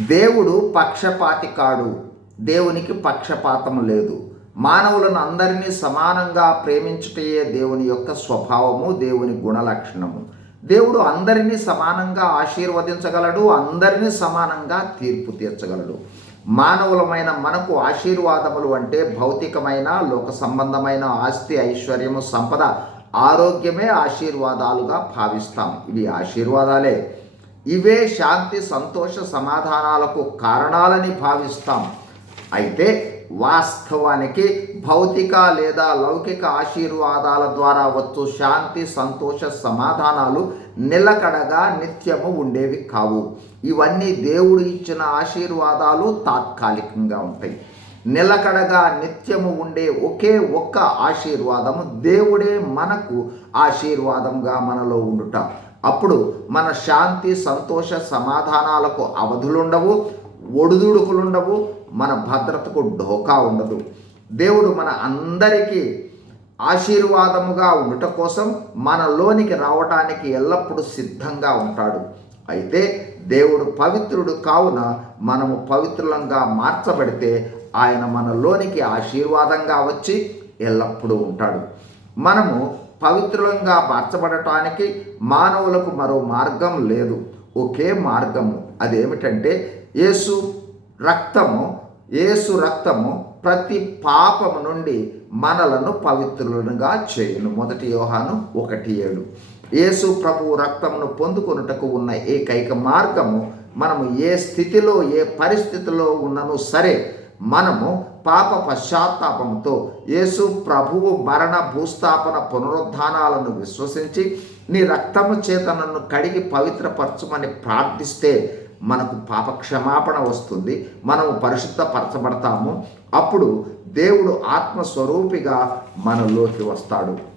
దేవుడు పక్షపాతి కాడు. దేవునికి పక్షపాతం లేదు. మానవులను అందరినీ సమానంగా ప్రేమించుటయే దేవుని యొక్క స్వభావము దేవుని గుణలక్షణము. దేవుడు అందరినీ సమానంగా ఆశీర్వదించగలడు అందరినీ సమానంగా తీర్పు తీర్చగలడు. మానవులమైన మనకు ఆశీర్వాదములు అంటే భౌతికమైన లోక సంబంధమైన ఆస్తి ఐశ్వర్యము సంపద ఆరోగ్యమే ఆశీర్వాదాలుగా భావిస్తాం. ఇవి ఆశీర్వాదాలే. ఇవే శాంతి సంతోష సమాధానాలకు కారణాలని భావిస్తాం. అయితే వాస్తవానికి భౌతిక లేదా లౌకిక ఆశీర్వాదాల ద్వారా వచ్చు శాంతి సంతోష సమాధానాలు నిలకడగా నిత్యము ఉండేవి కావు. ఇవన్నీ దేవుడు ఇచ్చిన ఆశీర్వాదాలు తాత్కాలికంగా ఉంటాయి. నిలకడగా నిత్యము ఉండే ఒకే ఒక్క ఆశీర్వాదము దేవుడే మనకు ఆశీర్వాదంగా మనలో ఉండుట. అప్పుడు మన శాంతి సంతోష సమాధానాలకు అవధులుండవు ఒడిదుడుకులుండవు మన భద్రతకు ఢోకా ఉండదు. దేవుడు మన అందరికీ ఆశీర్వాదముగా ఉండుట కోసం మనలోనికి రావటానికి ఎల్లప్పుడూ సిద్ధంగా ఉంటాడు. అయితే దేవుడు పవిత్రుడు కావున మనము పవిత్రులంగా మార్చబడితే ఆయన మనలోనికి ఆశీర్వాదంగా వచ్చి ఎల్లప్పుడూ ఉంటాడు. మనము పవిత్రులంగా మార్చబడటానికి మానవులకు మరో మార్గం లేదు. ఒకే మార్గము. అదేమిటంటే యేసు రక్తము యేసు రక్తము ప్రతి పాపము నుండి మనలను పవిత్రులుగా చేయను. మొదటి యోహాను ఒకటి ఏడు. యేసు ప్రభువు రక్తమును పొందుకొనుటకు ఉన్న ఏకైక మార్గము మనము ఏ స్థితిలో ఏ పరిస్థితిలో ఉన్నను సరే మనము పాప పశ్చాత్తాపంతో యేసు ప్రభువు మరణ భూస్థాపన పునరుద్ధానాలను విశ్వసించి నీ రక్తము చేత నన్ను కడిగి పవిత్రపరచమని ప్రార్థిస్తే మనకు పాప క్షమాపణ వస్తుంది మనము పరిశుద్ధపరచబడతాము. అప్పుడు దేవుడు ఆత్మస్వరూపిగా మనలోకి వస్తాడు.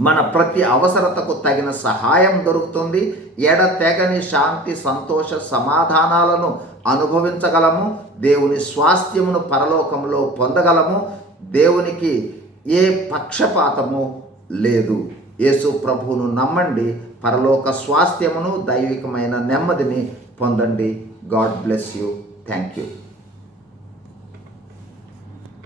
మన ప్రతి అవసరతకు తగిన సహాయం దొరుకుతుంది. ఎడతెగని శాంతి సంతోష సమాధానాలను అనుభవించగలము దేవుని స్వాస్థ్యమును పరలోకంలో పొందగలము దేవునికి ఏ పక్షపాతము లేదు. యేసు ప్రభువును నమ్మండి పరలోక స్వాస్థ్యమును దైవికమైన నెమ్మదిని పొందండి. God bless you. Thank you